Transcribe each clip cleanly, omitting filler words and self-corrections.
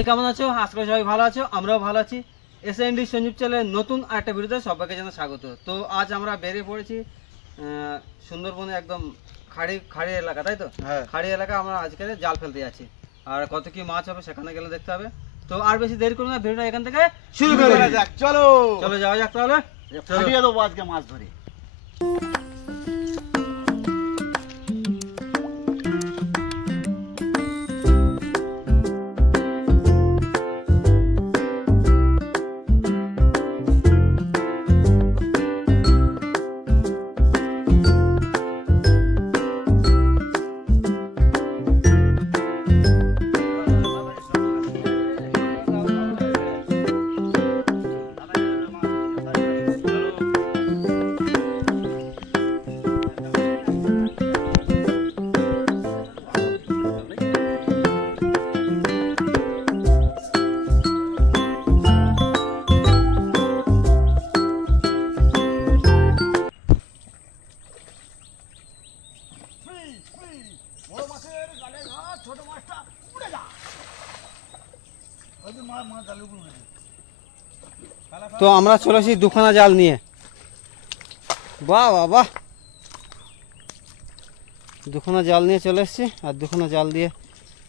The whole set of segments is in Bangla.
সবাই কেমন আছো? আশা করি সবাই ভালো আছো, আমরাও ভালো আছি। এসএনডি সঞ্জীব চ্যানেলের নতুন আরেকটা ভিডিওতে সবাইকে জানাই স্বাগত। তো আজ আমরা বেরিয়ে পড়েছি সুন্দরবনে, একদম খাড়ি এলাকা, তাই তো? হ্যাঁ, খাড়ি এলাকা আমরা আজকে জাল ফেলতে যাচ্ছি। আর কত কি মাছ হবে সেখানে গেলে দেখতে হবে। তো আর বেশি দেরি করবো না, ভিডিওটা এখান থেকে শুরু করা যাক। চলো যাওয়া যাক তাহলে। ফাটিয়ে দেবো আজকে মাছ ধরে। তো আমরা চলে এসেছি দুখানা জাল নিয়ে। বাহ বাহ বাহ, দুখানা জাল নিয়ে চলে এসেছি। আর দুখানা জাল দিয়ে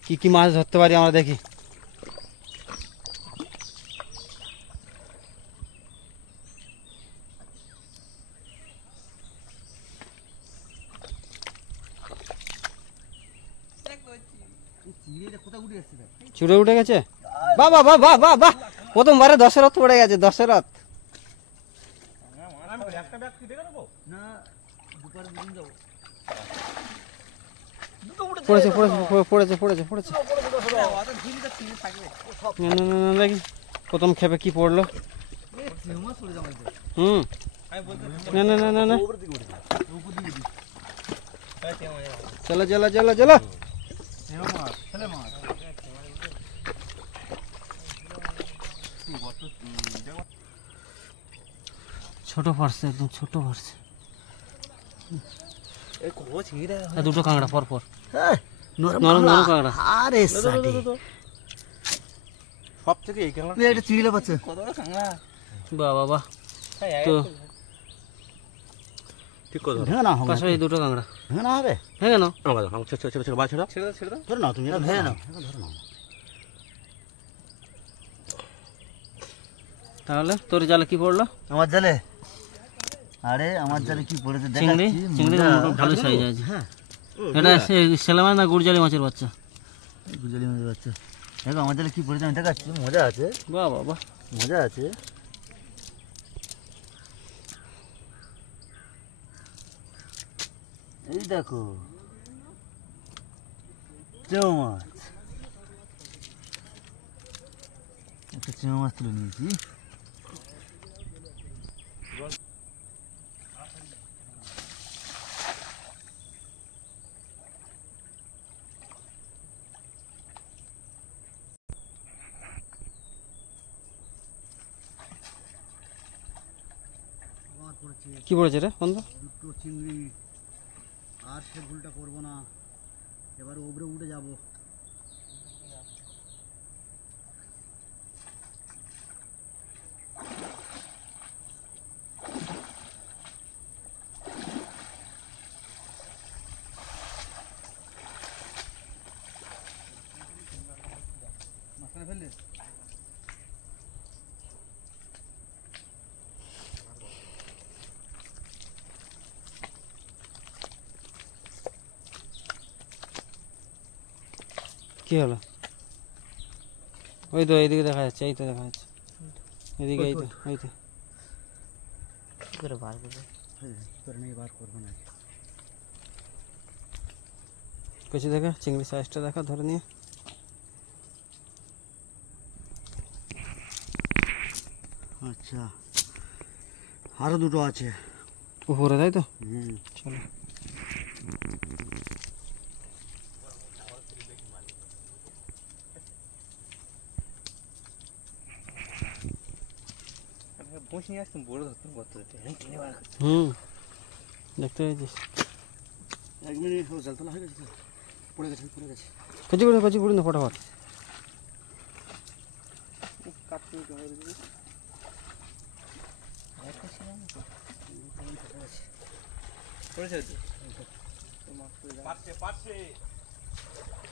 কি কি মাছ ধরতে পারি আমরা দেখি। চুড়ে উঠে গেছে। বাহ বাহ বাহ বাহ বাহ বাহ, প্রথমবারে দশরথ পড়ে গেছে। দশরথ পড়েছে পড়েছে পড়েছে পড়েছে পড়েছে। দেখি প্রথম খেপে কি পড়লো। না না না না না, চলো চলো চলো চলো। ছোট পড়ছে, একদম ছোট পড়ছে। দুটো কাঁকড়া পর পর, নরম নরম কাঁকড়া। আরে সব থেকে এই কাঁকড়া এটা চিড়িলা পাচ্ছে। বাহ বাহ বাহ। তো ঠিক কথা, ভেঙে না পাশে এই দুটো কাঁকড়া ভেঙে না হবে। ভেঙে নাও, ধরে নাও তুমি, ভেঙে নাও, ধরে নাও। তাহলে তোর জালে কি পড়লো? আমার জালে, আরে আমার জালে কি পড়েছে চিংড়ি। চিংড়ি ভালো সাইজ আছে। হ্যাঁ, এটা সেলা মাছ না গুড়জালি মাছের বাচ্চা? গুড়জালি মাছের বাচ্চা। দেখো আমার জালে কি পড়েছে আমি দেখাচ্ছি। মজা আছে। বাহ বাহ বাহ, মজা আছে। এই দেখো চেউ মাছ, একটা চেউ মাছ তুলে নিয়েছি। কি পড়েছে রে বন্ধু? দুটো চিংড়ি। আর সে ভুলটা করবো না, এবার উপরে উঠে যাবো। মাথায় ফেললে কি হলো? ওই তো এইদিকে দেখা যাচ্ছে, এই তো দেখা যাচ্ছে এদিকে, এই তো এই তো। কি করে বার করবে? তোর নেই, বার করবো না। কিছু দেখা, চিংড়ি সাইজটা দেখা ধরে নিয়ে। আচ্ছা, আরো দুটো আছে উপরে, তাই তো? চলো। বসে নিয়ে আসতাম, বড় ধরতাম কত। দেখতে পেয়েছিস? 1 মিনিট হলো, জাল তোলা হয়ে গেছে। পড়ে গেছে, পড়ে গেছে। কচি করে না ফটাফট।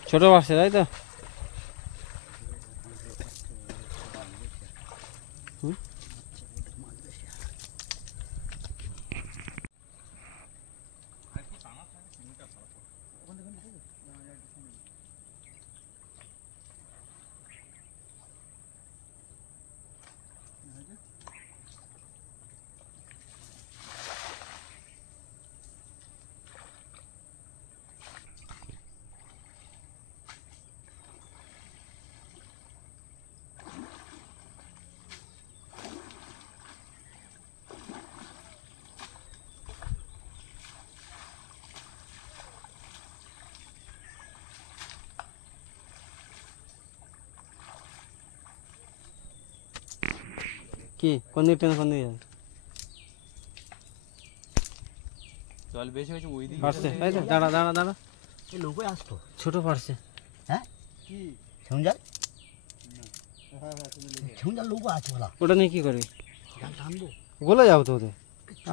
ছোট পাশে তাই তো? কি কোন দিকে টেনে কোন দিকে যাবে? জল বেশি হয়েছে ওই দিকে পারছে তাই তো? দাঁড়া দাঁড়া দাঁড়া, এই লোকই আসতো ছোট পারছে। হ্যাঁ কি সমঝাল সমঝাল লোক আছে বলা ওটা নিয়ে কি করবি? জাল টানবো গলে যাবো তো ওদের,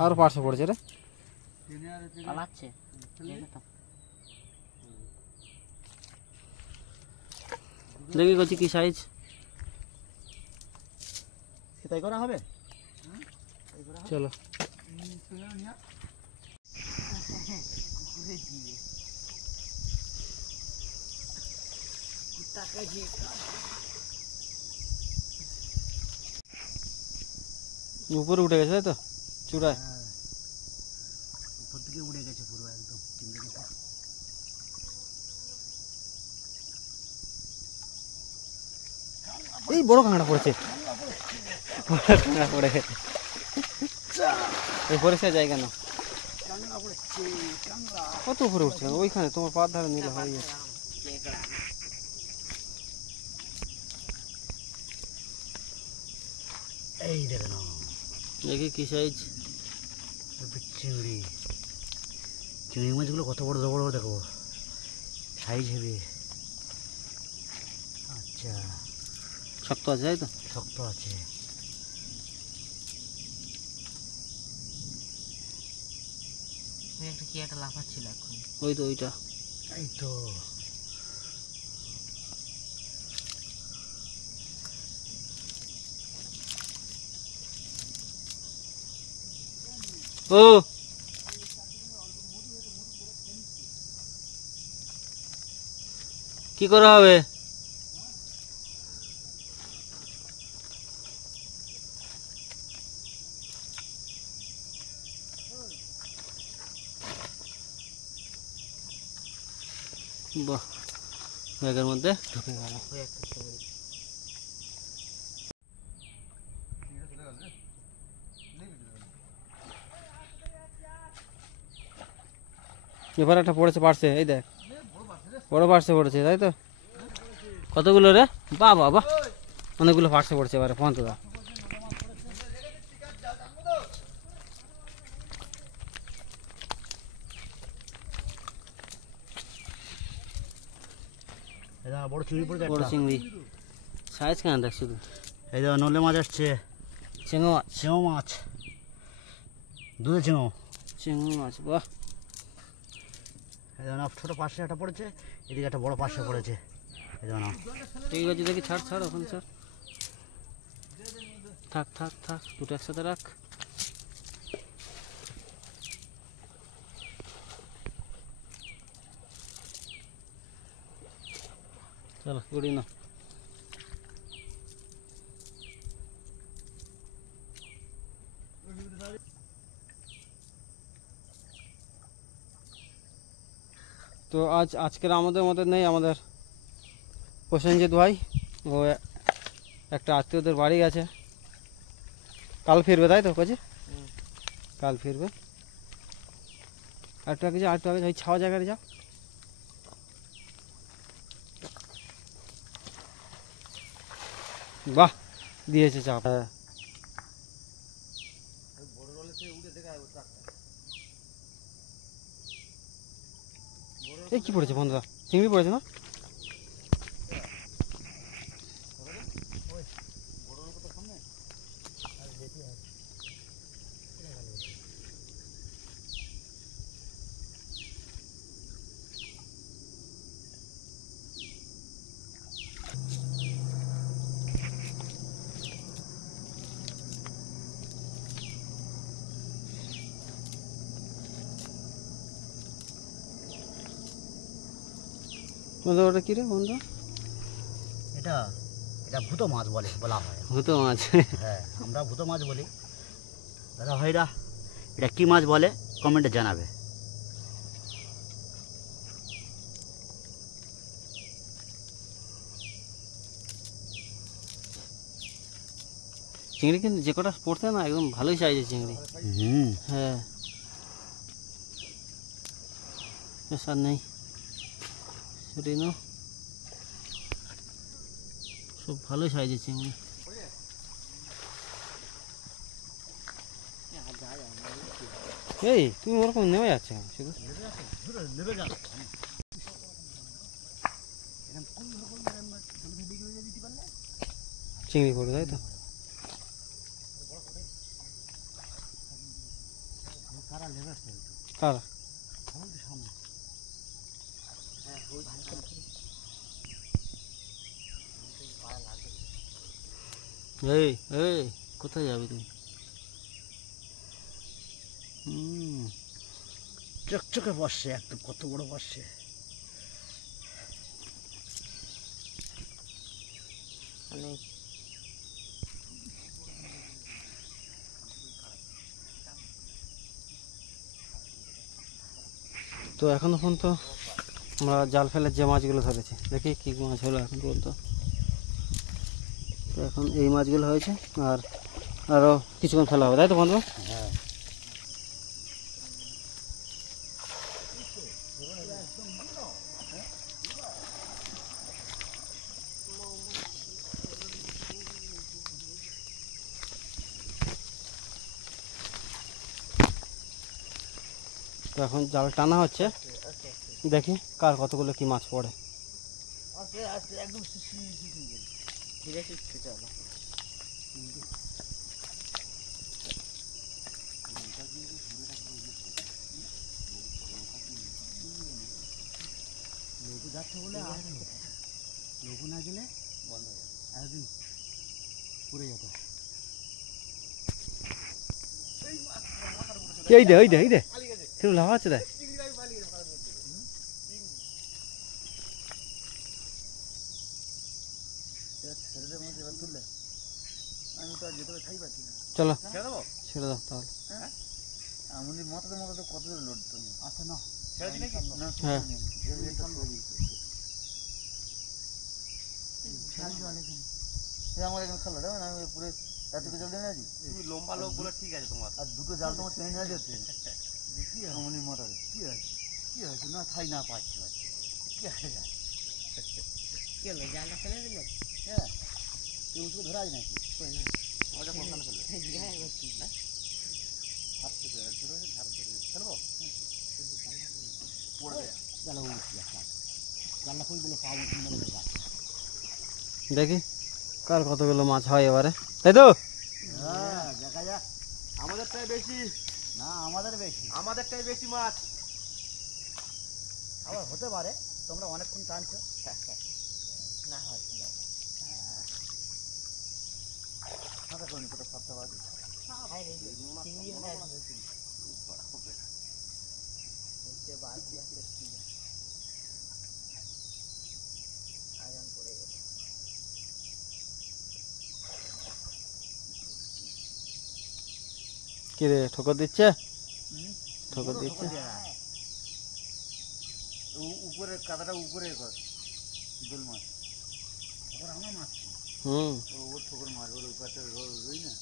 আর পার্শ্বে পড়েছে রে। পালাচ্ছে দেখি করছি কি সাইজ। সেটাই করা হবে। চলো উপরে উঠে গেছে তাই তো চূড়ায়? উপর থেকে উড়ে গেছে পুরো একদম চিংড়িটা। এই বড় কাঁকড়া পড়েছে, বড় কাঁকড়া পড়ে গেছে। এই পরিষ্কার জায়গা না, কত উপরে উঠছে ওইখানে, তোমার পার ধারে নিলে হয়ে যাবে। এই দেখে না দেখি কি সাইজ। চিংড়ি, চিংড়ি মাছগুলো কত বড় বড় দেখো, সাইজ হেভি। আচ্ছা শক্ত আছে তাই তো? শক্ত আছে। কি একটা লাফাচ্ছিল এখন। ওই তো ওইটা। এই তো ও কি করা হবে? বাহ, ব্যাগের মধ্যে ঢুকে গেল। এবার একটা পড়েছে পারছে, এই দেখ বড় পারছে পড়েছে তাই তো? কতগুলো রে? বাহ বাহ বাহ, অনেকগুলো পারছে পড়ছে এবারে পন্তদা। বড় চিংড়ি পড়ে বড় চিংড়ি সাইজ কেন দেখ শুধু। এই দেখো নলে মাছ আসছে, চিংড়ি মাছ, চেঙো মাছ, দুধে চেঙো। চিংড়ি মাছ বাহ। এই দেখো ছোটো পাশে একটা পড়েছে, এদিকে একটা বড় পাশে পড়েছে। এই দেখো না ঠিক আছে দেখি, ছাড় ছাড় ওখানে ছাড়, থাক থাক থাক, দুটো একসাথে রাখ। চলো গুড়ি না। তো আজকের আমাদের মধ্যে নেই আমাদের প্রসেনজিৎ ভাই, ও একটা আত্মীয়দের বাড়ি গেছে, কাল ফিরবে তাই তো কাছে? কাল ফিরবে। আরেকটু আগে যা, আরেকটু আগে ওই ছাওয়া জায়গায় যাও। বাহ, দিয়েছে চাপ। হ্যাঁ এই কি পড়েছে বন্ধুরা? চিংড়ি পড়েছে না? বন্ধু ওটা কী রে বন্ধু? এটা এটা ভূত মাছ বলা হয়। ভূত মাছ। হ্যাঁ, আমরা ভূত মাছ বলি। দাদা ভাইরা এটা কি মাছ বলে কমেন্টে জানাবে। চিংড়ি কিন্তু যে কটা পড়ছে না একদম ভালোই সাইজের চিংড়ি। হ্যাঁ, স্যার নেই রিনো, সব ভালোই সাইজের চিংড়ি। এই তুমি ওরকম নেমে যাচ্ছে শুধু চিংড়ি পড়বে, তাই তো? কারা? এই এই কোথায় যাবে তুমি? চকচকে বসছে একদম, কত বড় বসছে। তো এখনো পর্যন্ত আমরা জাল ফেলার যে মাছগুলো ধরেছি, দেখি কী মাছ হলো এখন পর্যন্ত। তো এখন এই মাছগুলো হয়েছে, আর আরও কিছুক্ষণ ফেলা হবে, তাই তো বন্ধু? হ্যাঁ, তো এখন জাল টানা হচ্ছে, দেখি কার কতগুলো কি মাছ পড়ে। লঘু যাচ্ছে বলে লঘু না গেলে বন্ধ হয়ে যাবে, একদিন পড়ে যেত। এই দে এই দে এই দে সেগুলো লাভ আছে, দেখ আমি তো আর যেতে খাই পাচ্ছি না। চলো ছেড়ে দেবো, ছেড়ে দাও তাহলে। আমাদের মতো কত লোড তুমি আচ্ছা না ছেড়ে দিলে কি না? হ্যাঁ আমার এখানে খালো দেবে না, আমি পুরো এতটুকু জল টেনে আছি। তুমি লম্বা লোক বলে ঠিক আছে তোমার, আর দুটো জাল তোমার টেনে নেওয়া যাচ্ছে। কি আমাদের মাথায় কি আছে, কি হয়েছে না খাই না পাচ্ছি কি আছে কি হলো, জালটা ফেলে দিলে? হ্যাঁ, তুই উঠে ধরা আছে নাকি? মজা কোনখানে ফেলবে? হাত থেকে ধার ধরে ফেলবো, পড়বে জালা উঠছে, জালটা কই বলে পাবো মেরে দেবা। দেখি কার কতগুলো মাছ হয় এবারে, তাই তো? হ্যাঁ, দেখা যাক। আমাদেরটাই বেশি না, আমাদেরটাই বেশি মাছ। আবার হতে পারে তোমরা অনেকক্ষণ টানছো না হয় ফাঁকা করিনি, কোথাও 7টা বাজে। কি রে ঠোকর দিচ্ছে? ঠোকর দিচ্ছে উপরে কাদাটা উপরে কর, দোল মাছ আবার আমার মাছ। ওর ঠোকর মাছ, ওর ওই পাশে রই না,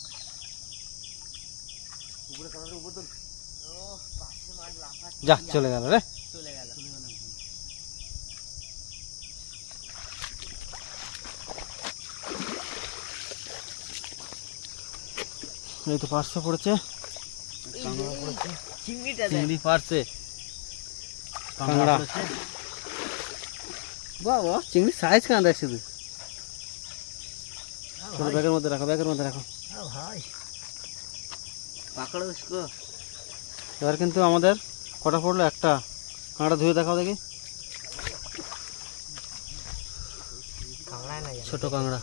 উপরে কাদাটা উপর দোল। যা চলে গেল রে। এই তো পার্শ্ব পড়েছে, চিংড়ি পারছে, কাঁকড়া। বাবা চিংড়ি সাইজ কান দেখ শুধু। চলো ব্যাগের মধ্যে রাখো, ব্যাগের মধ্যে রাখো ভাই। পাকড়ো इसको। এবার কিন্তু আমাদের কটা পড়লো? একটা। কাঁকড়া ধুয়ে দেখাও দেখি। ছোট কাঁকড়া।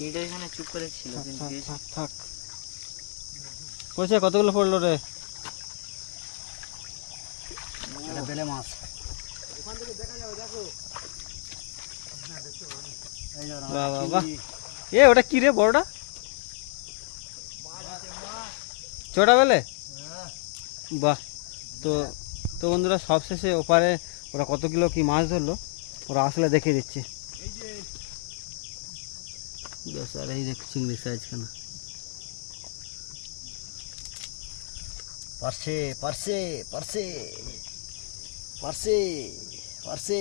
চিংড়িটা এখানে চুপ করে ছিল কিন্তু থাক পয়সা কতগুলো পড়লো রে? এটা বেলে মাছ। বাহ বাহ বাহ, এ ওটা কি রে বড়টা? ছোটা বেলে? বাহ। তো তো বন্ধুরা সবশেষে ওপারে ওরা কত কিলো কি মাছ ধরলো ওরা আসলে দেখিয়ে দিচ্ছে। বেশ, আর এই দেখ চিংড়ি সাইজ কেন পারছে পারছে পারছে পারছে পারছে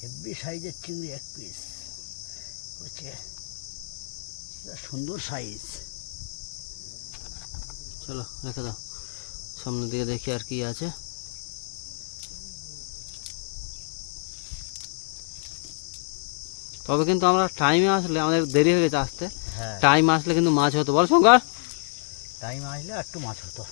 হেভি সাইজের চিংড়ি এক পিস হচ্ছে, সুন্দর সাইজ। চলো রেখে দাও, সামনের দিকে দেখি আর কি আছে। তবে কিন্তু আমরা টাইমে আসলে আমাদের দেরি হয়ে গেছে আসতে, হ্যাঁ টাইম আসলে কিন্তু মাছ হতো, বল শঙ্কর? টাইম আসলে একটু মাছ হতো।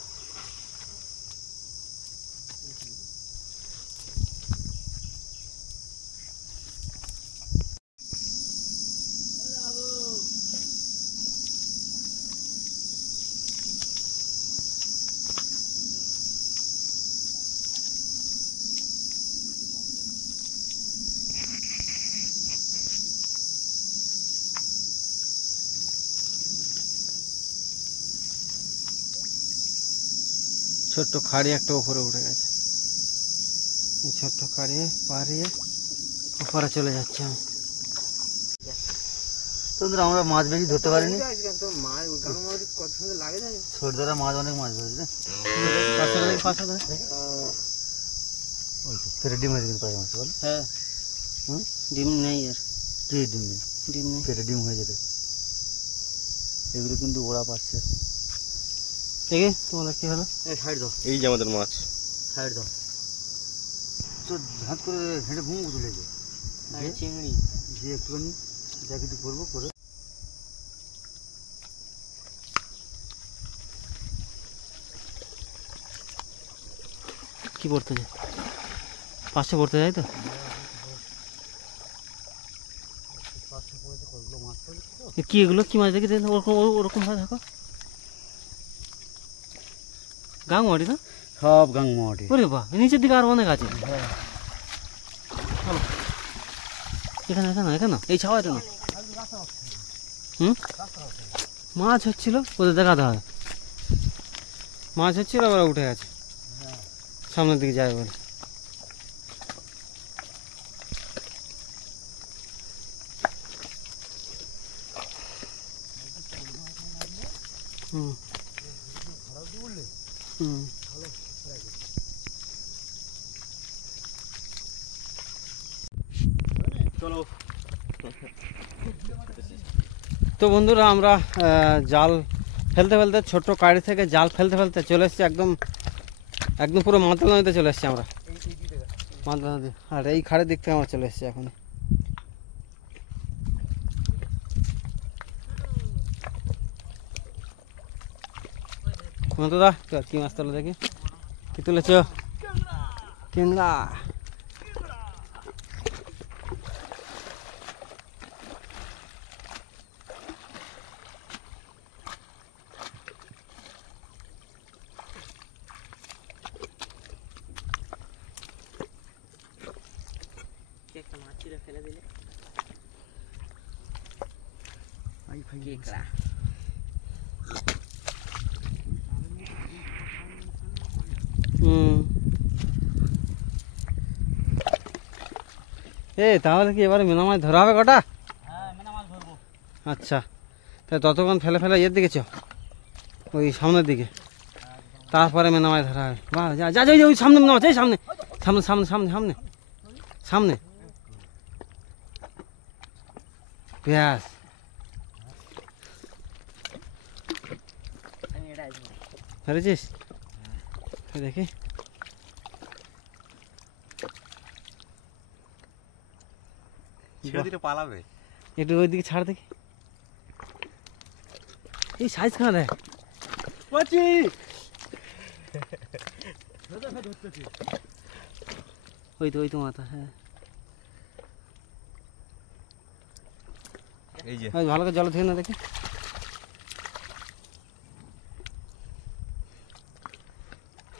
ছোট্ট খাড়ি একটা উপরে উঠে গেছে, এই ছোট্ট খাড়ি পাড়িয়ে উপরে চলে যাচ্ছে আমি। তোমরা আমরা মাছ বেশি ধরতে পারিনি, কত সুন্দর লাগে জানি। ছোট ধরা মাছ অনেক মাছ ধরেছে। ফের ডিম হয়েছে কিন্তু পাই মাছ বল। হ্যাঁ ডিম নেই আর, কি ডিম নেই? ডিম নেই, ফের ডিম হয়ে যেতে এগুলো কিন্তু ওরা পাচ্ছে। ঠিক আছে তোমাদের কি হলো? সাইড দাও, এই যে আমাদের মাছ। সাইড দাও তো, ধাত করে হেঁটে ঘুমো তুলে যায় চিংড়ি যে একটুখানি যা কিছু করবো করে। কি পড়তে যায়, পাশে পড়তে যায় তো। এ কি এগুলো কি মাছ দেখি ওরকম ওরকম হয় দেখো, গাংমাটি না? সব গাংমাটি। ওরে বাহ, নিচের দিকে আরো অনেক আছে। এখানে এখানে এখানে এই ছাওয়াতে না। মাছ হচ্ছিল, ওদের দেখাতে হয়। মাছ হচ্ছিল ওরা উঠে গেছে, সামনের দিকে যায় বলে। হুম হুম চলো। তো বন্ধুরা আমরা জাল ফেলতে ফেলতে, ছোট্ট কাড়ি থেকে জাল ফেলতে ফেলতে চলে এসেছি একদম একদম পুরো মাতাল নদীতে চলে এসেছি আমরা, মাতাল নদী। আর এই খাড়ের দিক থেকে আমরা চলে এসেছি এখন। দাদা কি মাছ তোলো দেখি, কি তুলেছ? কিংলা। ফেলে দিলে তাহলে কি এবারে মেনা মাছ ধরা হবে কটা? আচ্ছা, তাই ততক্ষণ ফেলে ফেলে ইয়ের দিকে চ, ওই সামনের দিকে, তারপরে মেনা মাছ ধরা হবে। বাহ, যা যা যা ওই সামনে মেনা মাছ, এই সামনে সামনে সামনে সামনে সামনে সামনে ব্যাস। ধরেছিস? দেখি পালাবে একটু ওই দিকে ছাড় দেখি, এই সাইজ খানা দেখ। ওই তো মাথা। হ্যাঁ এই যে ভালো করে জল ধুয়ে না দেখি।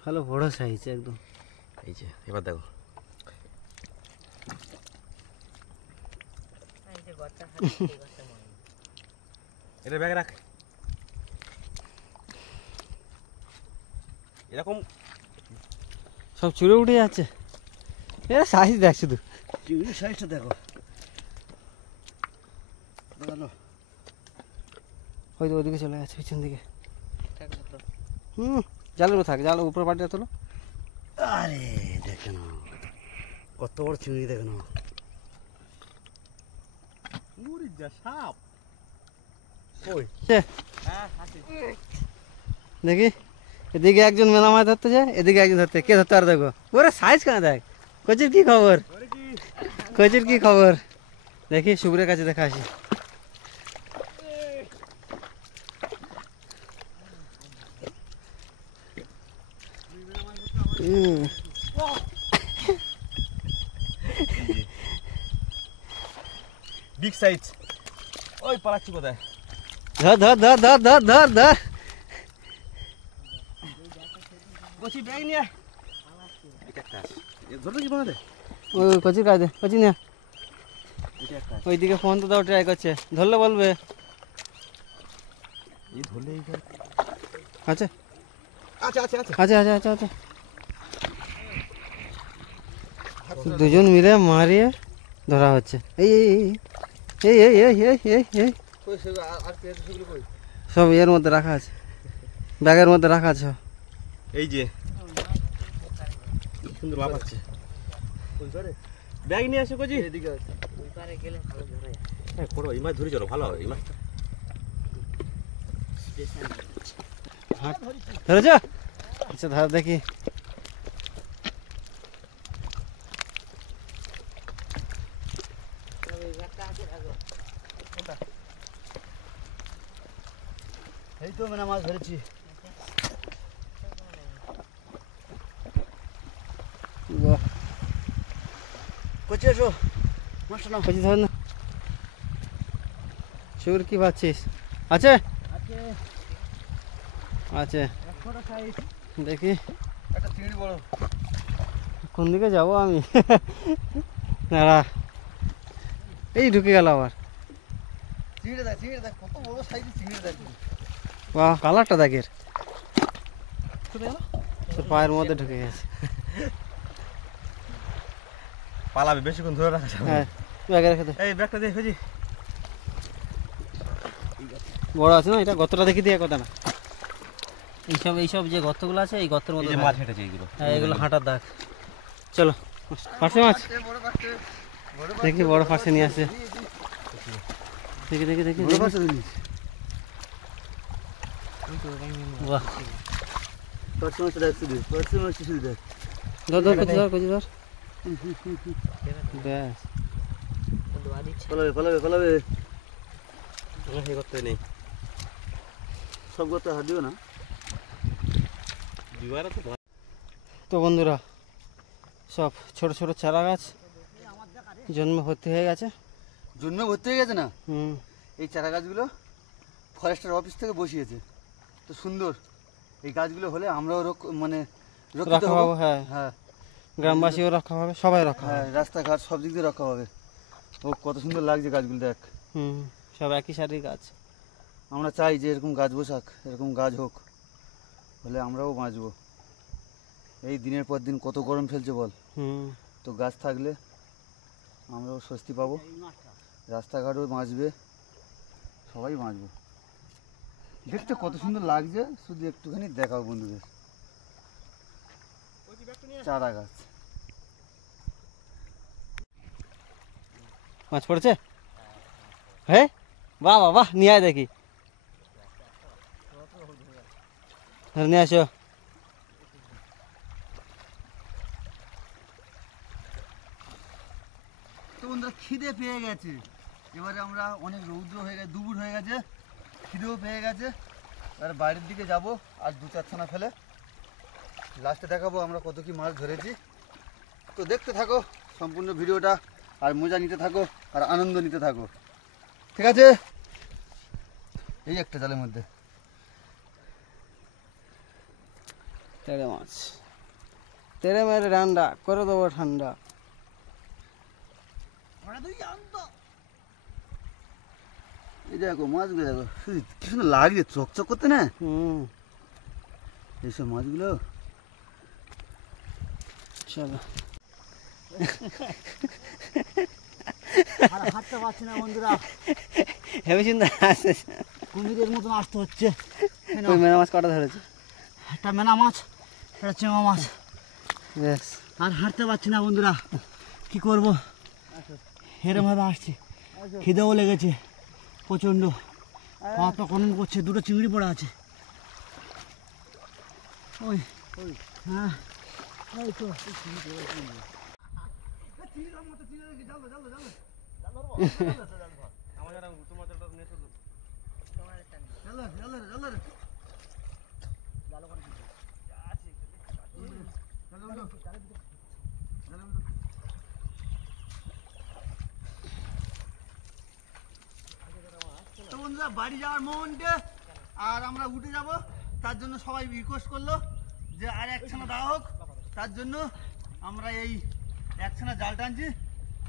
ভালো বড় সাইজ একদম। এই যে এবার দেখো এটা ব্যাগে রাখ। এরকম সব চুড়ে উঠে যাচ্ছে। এরা সাইজ দেখ শুধু। চিংড়ির সাইজটা দেখো। ভালো। হয়তো ওইদিকে চলে গেছে পিছন দিকে। জালের উপর থাক, জাল উপর পাটিটা তোলো। আরে দেখে না কত বড় চিংড়ি, দেখে না। সাপ দেখি এদিকে একজন মেলা মাছ ধরতে যায়, এদিকে একজন ধরতে, কে ধরতে আর দেখো। ওরে সাইজ কেন দেখ। কচির কি খবর? কচির কি খবর দেখি, শুভ্রের কাছে দেখা আসি। Big size. ওই পালাচ্ছি কোথায়? ধর ধর ধর ধর ধর ধর ধর। কচি ব্যাগ নিয়ে ধরবে কি বানাতে? ওই কচির কাছে কচি নিয়ে ওইদিকে ফোন তো দাও, ট্রাই করছে। ধরলে বলবে। এই ধরলে আচ্ছা আচ্ছা আচ্ছা আচ্ছা আচ্ছা আচ্ছা আচ্ছা আচ্ছা। দুজন মিলে মারিয়ে ধরা হচ্ছে। এই এই এই এই এই এই এই এই সব এর মধ্যে রাখা আছে, ব্যাগের মধ্যে রাখা আছে সব। এই যে সুন্দর লাফাচ্ছে। ব্যাগ নিয়ে আসো কচি। এদিকে আছে। হ্যাঁ করো, এই মাছ ধরে চলো, ভালো হবে এই মাছটা। ধরেছ? আচ্ছা ধর দেখি। এই তো মেনা মাছ ধরেছি। বাহ, কচি এসো, মাছটা নাও। কচি ধর না। শুর কি পাচ্ছিস? আছে আছে দেখি। একটা চিংড়ি বড়। কোন দিকে যাবো আমি? দাঁড়া, এই ঢুকে গেল আবার। চিংড়ি দেখ, চিংড়ি দেখ, কত বড় সাইজের চিংড়ি দেখ। বাহ, কালারটা দেখ এর। তোর পায়ের মধ্যে ঢুকে গেছে। পালাবে, বেশিক্ষণ ধরে রাখা যাবে না। হ্যাঁ, ব্যাগে রেখে দে। এই ব্যাগটা দিয়ে কচি। বড় আছে না এটা? গর্তটা দেখি দিয়ে কথা না। এইসব যে গর্তগুলো আছে, এই গর্তের এই মধ্যে যে মাছ হেঁটেছে এইগুলো। হ্যাঁ, এগুলো হাঁটার দাগ। চলো, পার্শে মাছ দেখি, বড় পার্শে নিয়ে আসে। দেখি দেখি দেখি বড় মাছ ধরিস। বাহ, পার্শে মাছটা দেখ শুধু, পার্শে মাছটা শুধু দেখ। ধর ধর কচি ধর, কচি ধর। ব্যাস, পালাবে, পালাবে, পালাবে। এই করতে নেই সব করতে হাত দিও না। দিবারে তো তো বন্ধুরা, সব ছোট ছোট চারা গাছ জন্ম ভর্তি হয়ে গেছে। জন্মে ভর্তি হয়ে গেছে না? হুম, এই চারা গাছগুলো ফরেস্টের অফিস থেকে বসিয়েছে। তো সুন্দর, এই গাছগুলো হলে আমরাও মানে রক্ষিত রক্ষা হব। পাবো। হ্যাঁ, হ্যাঁ গ্রামবাসীও রক্ষা পাবে, সবাই রক্ষা হ্যাঁ, পাবে। রাস্তাঘাট সব দিক দিয়ে রক্ষা হবে। ও কত সুন্দর লাগছে গাছগুলো দেখ। হুম, সব একই সারির গাছ। আমরা চাই যে এরকম গাছ বসাক, এরকম গাছ হোক, হলে আমরাও বাঁচবো। এই দিনের পর দিন কত গরম ফেলছে বল। হুম, তো গাছ থাকলে আমরাও স্বস্তি পাবো, রাস্তাঘাটও বাঁচবে, সবাই বাঁচবো। দেখতে কত সুন্দর লাগছে, শুধু একটুখানি দেখাও বন্ধুদের। চারা গাছ মাছ পড়েছে? হ্যাঁ, বাহ বাহ বাহ, নিয়ে আয় দেখি। নিয়ে আসো। তো বন্ধুরা, খিদে পেয়ে গেছে। এবারে আমরা অনেক রৌদ্র হয়ে গেছে, দুপুর হয়ে গেছে, খিদেও পেয়ে গেছে। আর বাড়ির দিকে যাব আর 2-4 ছানা ফেলে লাস্টে দেখাবো আমরা কত কি মাছ ধরেছি। তো দেখতে থাকো সম্পূর্ণ ভিডিওটা, আর মজা নিতে থাকো আর আনন্দ নিতে থাকো। ঠিক আছে, এই একটা জালের মধ্যে তেড়ে মাছ, তেড়ে মেরে রান্না করে দেবো ঠান্ডা। এই দেখো মাছগুলো দেখো, কি সুন্দর লাগছে চকচক করতে না এইসব মাছগুলো। চলো আর হাঁটতে পারছি না বন্ধুরা, হেবি সুন্দর আসছে। কুমিরের মতন আসতে হচ্ছে। ওই মেনা মাছ কটা ধরেছে? একটা মেনা মাছ, একটা চেঙা মাছ। বেশ, আর হাঁটতে পারছি না বন্ধুরা, কি করব, এরমভাবে আসছি। খিদেও লেগেছে প্রচণ্ড, পা তো কনন করছে। দুটো চিংড়ি পড়া আছে ওই। হ্যাঁ ওই তো তো বন্ধুরা বাড়ি যাওয়ার মোমেন্টে আর আমরা উঠে যাব, তার জন্য সবাই রিকোয়েস্ট করলো যে আর একখানা দেওয়া হোক। তার জন্য আমরা এই একখানা জাল টানছি।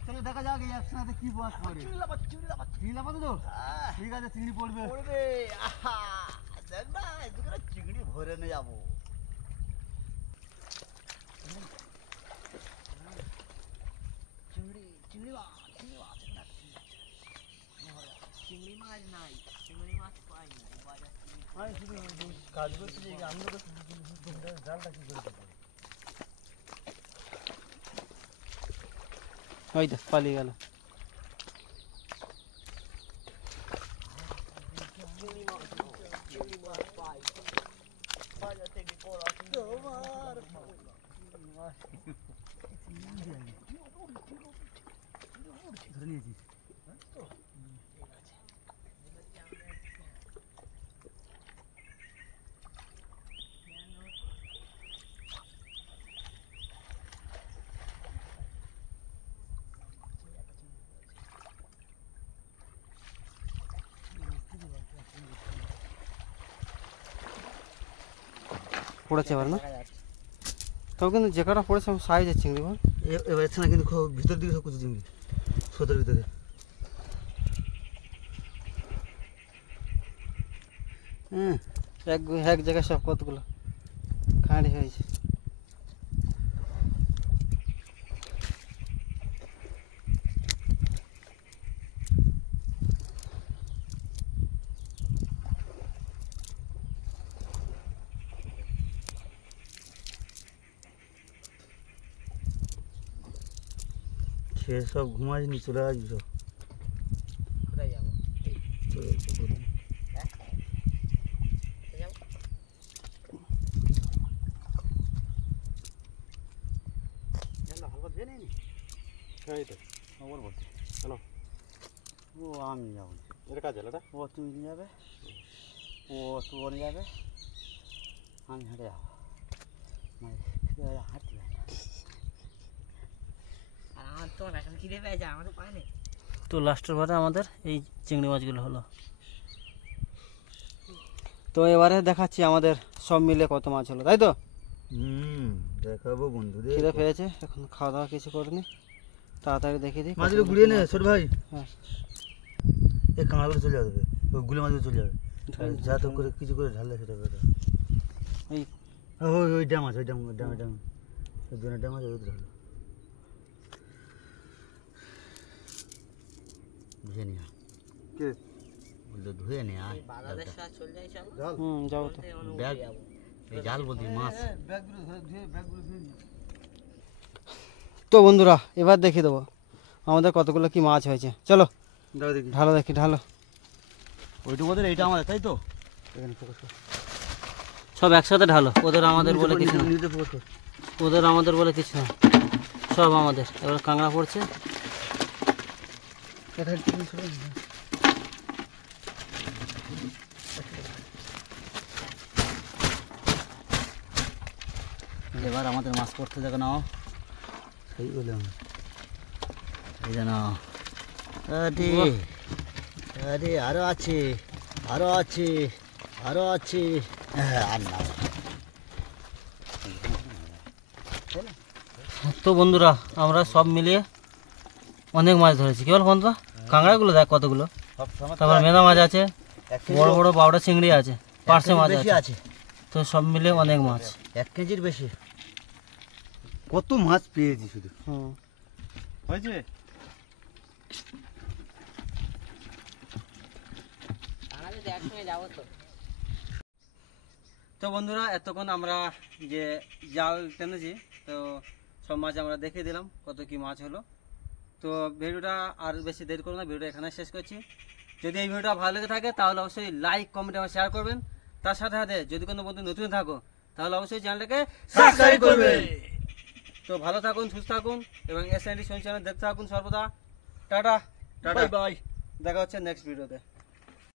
চলো দেখা যাক এই একখানাতে কি মাছ পড়ে। চিংড়ি লাফাতে তো ঠিক আছে, চিংড়ি পড়বে। দেখ না চিংড়ি ভরে নিয়ে যাবো। চিংড়ি চিংড়ি মাছ, চিংড়ি মাছ, চিংড়ি মাছ নাই, চিংড়ি মাছ পাইনি। কাজ করতে আমরা জালটা কি করে দেবো? ওই তো পালিয়ে গেল। ধরে নিয়েছিস? পড়েছে এবার না? তবে কিন্তু যে কটা পড়েছে সাইজের চিংড়ি বল। এবার না কিন্তু ভিতর দিকে সব কিছু চিংড়ি, স্রোতের ভিতরে। হ্যাঁ এক জায়গায় সব কতগুলো খাঁড়ি হয়েছে। সে সব ঘুমাসনি, চলে আসবি সব। কোথায় যাবো? ও আমি যাবো, এর কাজ হলো না? ও তুমি নিয়ে যাবে, ও তোর নিয়ে যাবে, আমি হেঁটে যাবো। হাঁটতে যাবো। তো লাস্টের বারে আমাদের এই চিংড়ি মাছগুলো হলো। তো এবারে দেখাচ্ছি আমাদের সব মিলে কত মাছ হলো, তাই তো? দেখাবো বন্ধুদের। খিদে পেয়েছে, এখন খাওয়া দাওয়া কিছু করিনি, তাড়াতাড়ি দেখিয়ে দিই। মাছগুলো ঘুরিয়ে নে ছোট ভাই। হ্যাঁ, এই কাঁকড়াগুলো চলে যাবে, ওই গুলো মাছগুলো চলে যাবে। যা তো করে কিছু করে ঢাললে সেটা বেটা। ওই ওই ওই ডাম আছে, ওই ডাম ডাম ডাম ওই দুটো ডাম আছে, ওই ঢালো। ধুয়ে নিয়ে কে বললো, ধুয়ে নে আয়। যাবো তো। ব্যাগ এই জাল বলছি মাছ। তো বন্ধুরা এবার দেখিয়ে দেবো আমাদের কতগুলো কি মাছ হয়েছে। চলো ঢালো দেখি, ঢালো। ওইটুকু ওদের, এইটা আমাদের, তাই তো? এখানে ফোকাস কর, সব একসাথে ঢালো। ওদের আমাদের বলে কিছু না, নিতে ফোকাস কর। ওদের আমাদের বলে কিছু না, সব আমাদের। এবার কাঁকড়া পড়ছে। এবার আমাদের মাছ পড়তে দেখো নাও, সেই বললাম এই যেন আরে আরো আছে, আরো আছে, আরো আছে। আর না, তো বন্ধুরা আমরা সব মিলিয়ে অনেক মাছ ধরেছি। কি বল বন্ধুরা, কাঁকড়াগুলো দেখ কতগুলো, সব সময় তারপর মেদা মাছ আছে, 1 কেজির বড় বড় বাউডা চিংড়ি আছে, পার্শে মাছ বেশি আছে, আছে, তো সব মিলে অনেক মাছ। 1 কেজির বেশি। কত মাছ পেয়েছি শুধু। হয়েছে? তো বন্ধুরা এতক্ষণ আমরা যে জাল টেনেছি, তো সব মাছ আমরা দেখিয়ে দিলাম কত কি মাছ হলো। তো ভিডিওটা আর বেশি দেরি করবো না, ভিডিওটা এখানে শেষ করছি। যদি এই ভিডিওটা ভালো লেগে থাকে তাহলে অবশ্যই লাইক কমেন্ট এবং শেয়ার করবেন। তার সাথে সাথে যদি কোনো বন্ধু নতুন থাকো তাহলে অবশ্যই চ্যানেলটাকে সাবস্ক্রাইব করবেন। তো ভালো থাকুন, সুস্থ থাকুন এবং এসএনডি চ্যানেল দেখতে থাকুন সর্বদা। Tata, bye bye. দেখা হচ্ছে নেক্সট ভিডিওতে।